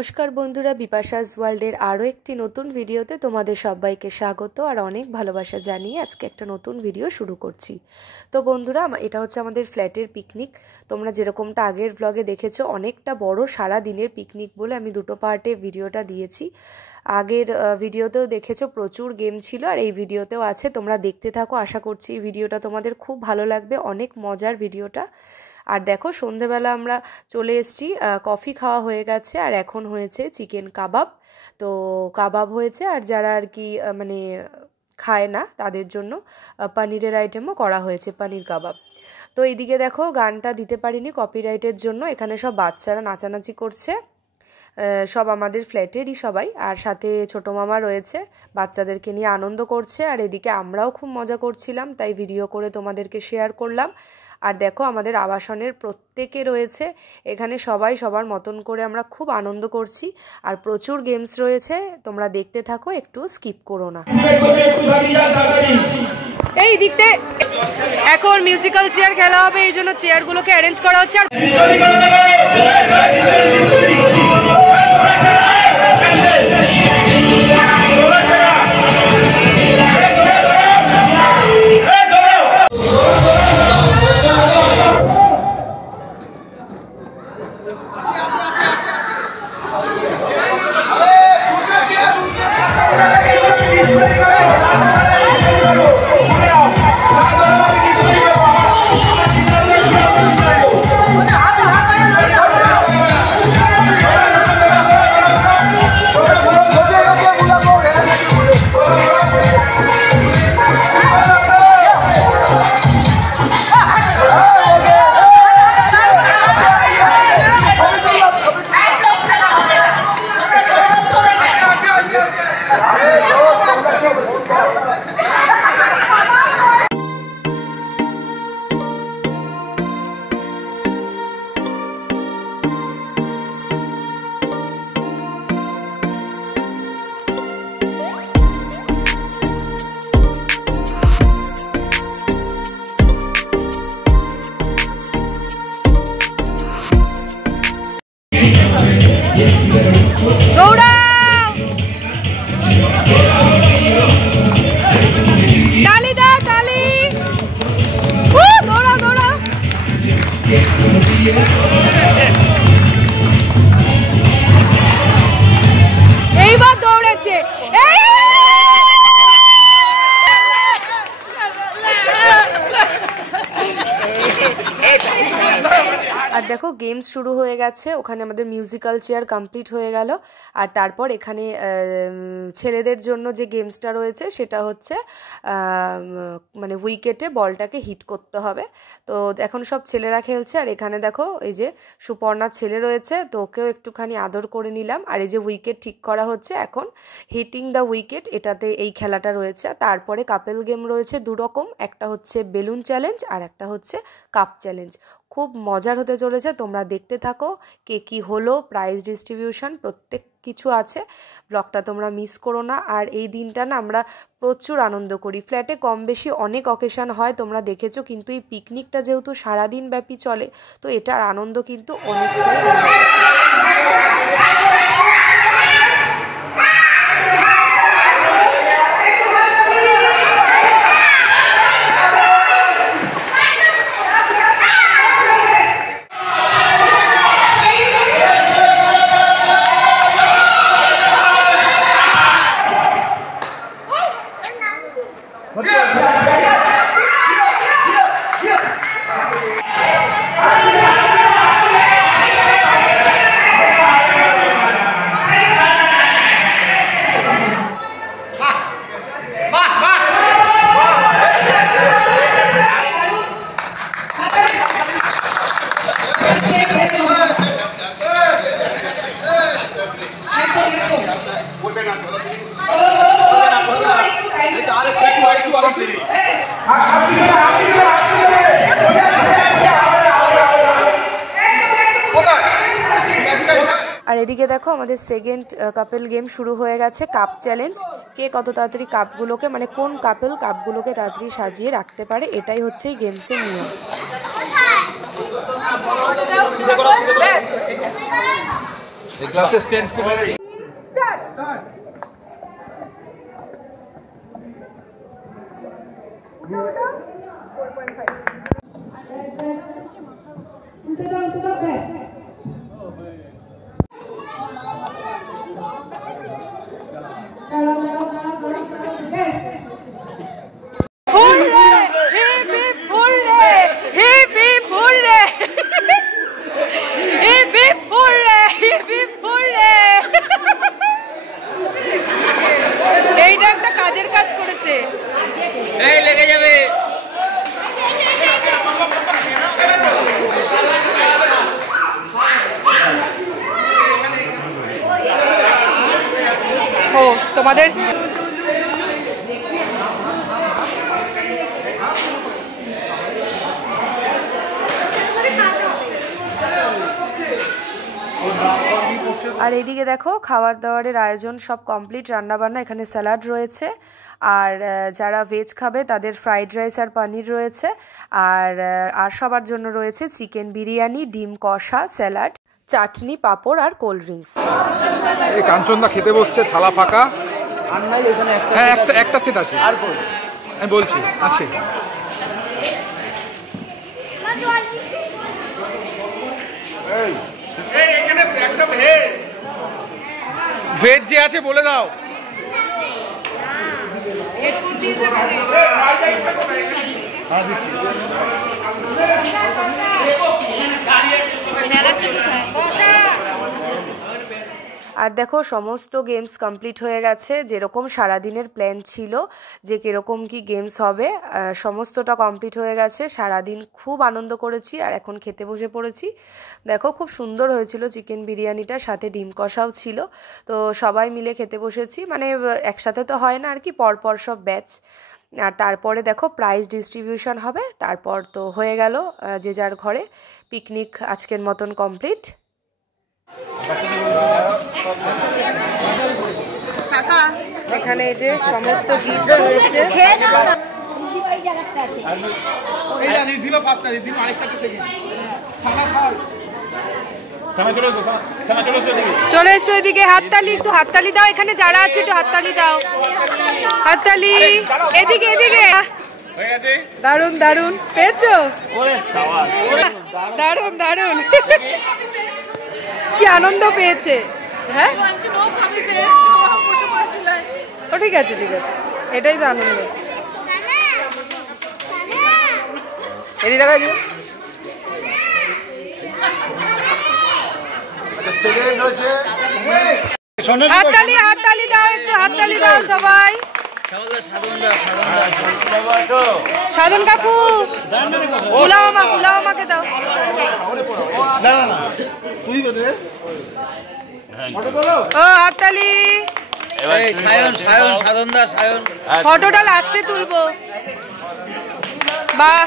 নমস্কার বন্ধুরা, বিপাশাস ওয়ার্ল্ডের আরও একটি নতুন ভিডিওতে তোমাদের সবাইকে স্বাগত আর অনেক ভালোবাসা জানিয়ে আজকে একটা নতুন ভিডিও শুরু করছি। তো বন্ধুরা, এটা হচ্ছে আমাদের ফ্ল্যাটের পিকনিক। তোমরা যেরকমটা আগের ব্লগে দেখেছো, অনেকটা বড় সারা দিনের পিকনিক বলে আমি দুটো পার্টে ভিডিওটা দিয়েছি। আগের ভিডিওতেও দেখেছো প্রচুর গেম ছিল, আর এই ভিডিওতেও আছে। তোমরা দেখতে থাকো, আশা করছি এই ভিডিওটা তোমাদের খুব ভালো লাগবে, অনেক মজার ভিডিওটা। আর দেখো, সন্ধেবেলা আমরা চলে এসেছি, কফি খাওয়া হয়ে গেছে আর এখন হয়েছে চিকেন কাবাব। তো কাবাব হয়েছে, আর যারা আর কি মানে খায় না তাদের জন্য পনিরের আইটেমও করা হয়েছে, পনির কাবাব। তো এইদিকে দেখো, গানটা দিতে পারিনি কপিরাইটের জন্য। এখানে সব বাচ্চারা নাচানাচি করছে, সব আমাদের ফ্ল্যাটেরই সবাই, আর সাথে ছোটো মামা রয়েছে, বাচ্চাদেরকে নিয়ে আনন্দ করছে। আর এদিকে আমরাও খুব মজা করছিলাম, তাই ভিডিও করে তোমাদেরকে শেয়ার করলাম। আর দেখো, আমাদের আবাসনের প্রত্যেকে রয়েছে এখানে, সবাই সবার মতন করে আমরা খুব আনন্দ করছি, আর প্রচুর গেমস রয়েছে। তোমরা দেখতে থাকো, একটু স্কিপ করো না। এই দিকতে এখন মিউজিক্যাল চেয়ার খেলা হবে, এই জন্য চেয়ারগুলোকে অ্যারেঞ্জ করা হচ্ছে। আর এইবার দৌড়েছে। আর দেখো, গেমস শুরু হয়ে গেছে। ওখানে আমাদের মিউজিক্যাল চেয়ার কমপ্লিট হয়ে গেল, আর তারপর এখানে ছেলেদের জন্য যে গেমসটা রয়েছে সেটা হচ্ছে মানে উইকেটে বলটাকে হিট করতে হবে। তো এখন সব ছেলেরা খেলছে, আর এখানে দেখো এই যে সুপর্ণার ছেলে রয়েছে, তো ওকেও একটুখানি আদর করে নিলাম। আর এই যে উইকেট ঠিক করা হচ্ছে এখন, হিটিং দ্য উইকেট, এটাতে এই খেলাটা রয়েছে। তারপরে কাপেল গেম রয়েছে দুরকম, একটা হচ্ছে বেলুন চ্যালেঞ্জ আর একটা হচ্ছে কাপ চ্যালেঞ্জ। খুব মজার হতে চলেছে, তোমরা দেখতে থাকো। কে কী হলো, প্রাইজ ডিস্ট্রিবিউশন, প্রত্যেক কিছু আছে। ব্লগটা তোমরা মিস করো না। আর এই দিনটা না আমরা প্রচুর আনন্দ করি। ফ্ল্যাটে কম বেশি অনেক অকেশন হয়, তোমরা দেখেছো, কিন্তু এই পিকনিকটা যেহেতু সারাদিন ব্যাপী চলে, তো এটার আনন্দ কিন্তু অনেকটাই অন্য আছে। আর এদিকে দেখো, আমাদের সেকেন্ড কাপেল গেম শুরু হয়ে গেছে, কাপ চ্যালেঞ্জ। কে কত তাড়াতাড়ি কাপগুলোকে, মানে কোন কাপেল কাপগুলোকে তাড়াতাড়ি সাজিয়ে রাখতে পারে, এটাই হচ্ছে এই গেমসের নিয়ম। এই ক্লাসের স্ট্রেংথ কি হবে? স্টার্ট উঠো 4.5 উঠে দাও ব্যাস এইটা একটা কাজের কাজ করেছে এই লেগে যাবে ও তোমাদের আর এইদিকে দেখো খাবার দাবারের আয়োজন সব কমপ্লিট, রান্নাবান্না, এখানে স্যালাড রয়েছে আর যারা ভেজ খাবে তাদের ফ্রাইড রাইস আর পনির রয়েছে আর সবার জন্য রয়েছে চিকেন বিরিয়ানি, ডিম কষা, স্যালাড, চাটনি, পাঁপড় আর কোল্ড ড্রিঙ্কস। এই কাঞ্চনদা খেতে বসছে, থালা ফাঁকা। আর নাই এখানে একটা সেট আছে, আর কই আমি বলছি আছে। এই এখানে একটা ভেজ যে আছে বলে দাও। আর দেখো সমস্ত গেমস কমপ্লিট হয়ে গেছে, যেরকম সারাদিনের প্ল্যান ছিল যে কীরকম কি গেমস হবে সমস্তটা কমপ্লিট হয়ে গেছে। সারাদিন খুব আনন্দ করেছি আর এখন খেতে বসে পড়েছি। দেখো খুব সুন্দর হয়েছিল চিকেন বিরিয়ানিটা, সাথে ডিম কষাও ছিল। তো সবাই মিলে খেতে বসেছি, মানে একসাথে তো হয় না আর কি, পরপর সব ব্যাচ। আর তারপরে দেখো প্রাইজ ডিস্ট্রিবিউশন হবে, তারপর তো হয়ে গেল যে যার ঘরে। পিকনিক আজকের মতন কমপ্লিট। এখানে যে সমস্ত গিফট রয়েছে, চলে এসো এদিকে। হাততালি, একটু হাততালি দাও, এখানে যারা আছে একটু হাততালি দাও, হাততালি এদিকে এদিকে। দারুন দারুন, পেয়েছো? দারুন দারুন, কি আনন্দ পেয়েছে। হ্যাঁ ও ঠিক আছে ঠিক আছে, এটাই তো আনন্দ। হাততালি হাততালি দাও, একটু হাততালি দাও সবাই। সাধন কাকু, পোলাও আমাকে দাও। ও হাততালি। ফটোটা লাস্টে তুলবো। বাহ,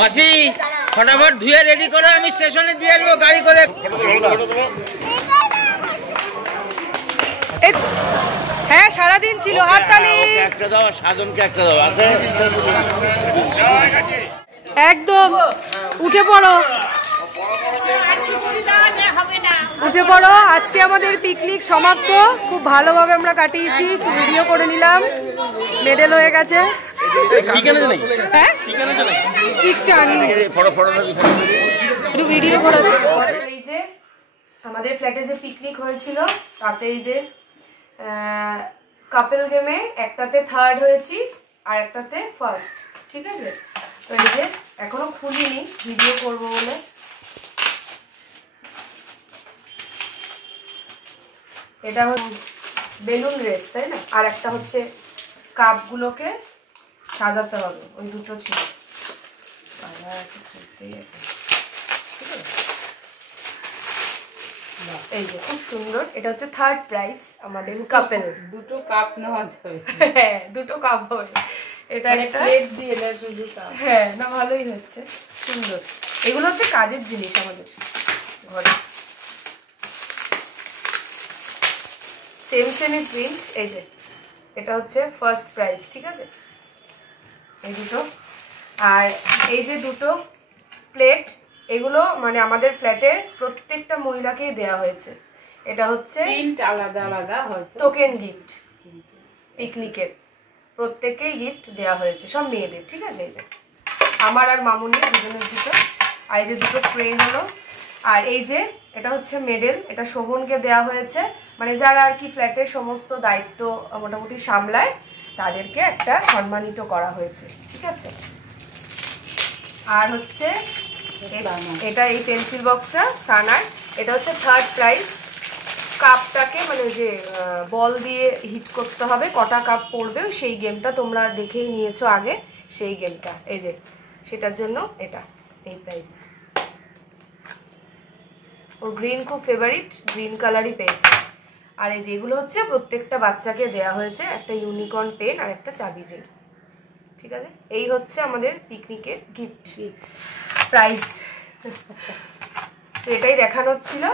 মাসি ফটাফট ধুয়ে রেডি করো, আমি স্টেশনে দিয়ে আসবো গাড়ি করে। হ্যাঁ সারাদিন ছিল। হাততালি। একটা দাও, সাধনকে একটা দাও। আছে একদম, উঠে পড়ো উঠে পড়ো। আজকে আমাদের পিকনিক সমাপ্ত, খুব ভালোভাবে আমরা কাটিয়েছি, ভিডিও করে নিলাম, মেডেল হয়ে গেছে। এই যে আমাদের ফ্ল্যাটে যে পিকনিক হয়েছিল তাতে এই যে কাপল গেমে একটাতে থার্ড হয়েছি আর একটাতে ফার্স্ট, ঠিক আছে। তো এই যে এখনো খুলিনি, ভিডিও করবো বলে। এটা হচ্ছে বেলুন রেস, তাই না? আর একটা হচ্ছে কাপগুলোকে সাজাতে হবে, ওই দুটো ছিল। এই যে খুব সুন্দর, এটা হচ্ছে থার্ড প্রাইজ আমাদের কাপেল। দুটো কাপ নেওয়া যাবে। হ্যাঁ দুটো কাপ হবে, এটা একটা প্লেট দিয়ে না শুধু কাপ। হ্যাঁ না ভালোই হচ্ছে, সুন্দর। এগুলো হচ্ছে কাজের জিনিস আমাদের ঘরে। সেমই প্রিন্ট। এই যে এটা হচ্ছে ফার্স্ট প্রাইজ, ঠিক আছে। এই দুটো আর এই যে দুটো প্লেট, এগুলো মানে আমাদের ফ্ল্যাটের প্রত্যেকটা মহিলাকেই দেওয়া হয়েছে। এটা হচ্ছে প্রিন্ট আলাদা আলাদা হয়তো টোকেন গিফট, পিকনিকের প্রত্যেককেই গিফট দেওয়া হয়েছে, সব মেয়েদের, ঠিক আছে। এই যে আমার আর মামুনির দুজনের দুটো, আর এই যে দুটো ট্রে হলো। আর এই যে এটা হচ্ছে মেডেল, এটা শোভনকে দেওয়া হয়েছে, মানে যারা আর কি ফ্ল্যাটের সমস্ত দায়িত্ব মোটামুটি সামলায় তাদেরকে একটা সম্মানিত করা হয়েছে, ঠিক আছে। আর হচ্ছে এটা এই পেন্সিল বক্সটা সানার, এটা হচ্ছে 3rd প্রাইজ। কাপটাকে মানে যে বল দিয়ে হিট করতে হবে, কটা কাপ পড়বে সেই গেমটা তোমরা দেখেই নিয়েছো আগে, সেই গেমটা এই যে সেটার জন্য এটা এই প্রাইস। ওর গ্রিন খুব ফেভারিট, গ্রিন কালারই পেয়েছে। আর এই যেগুলো হচ্ছে প্রত্যেকটা বাচ্চাকে দেয়া হয়েছে একটা ইউনিকর্ন পেন আর একটা চাবি রিং, ঠিক আছে। এই হচ্ছে আমাদের পিকনিকের গিফট প্রাইস। তো এটাই দেখানোর ছিল।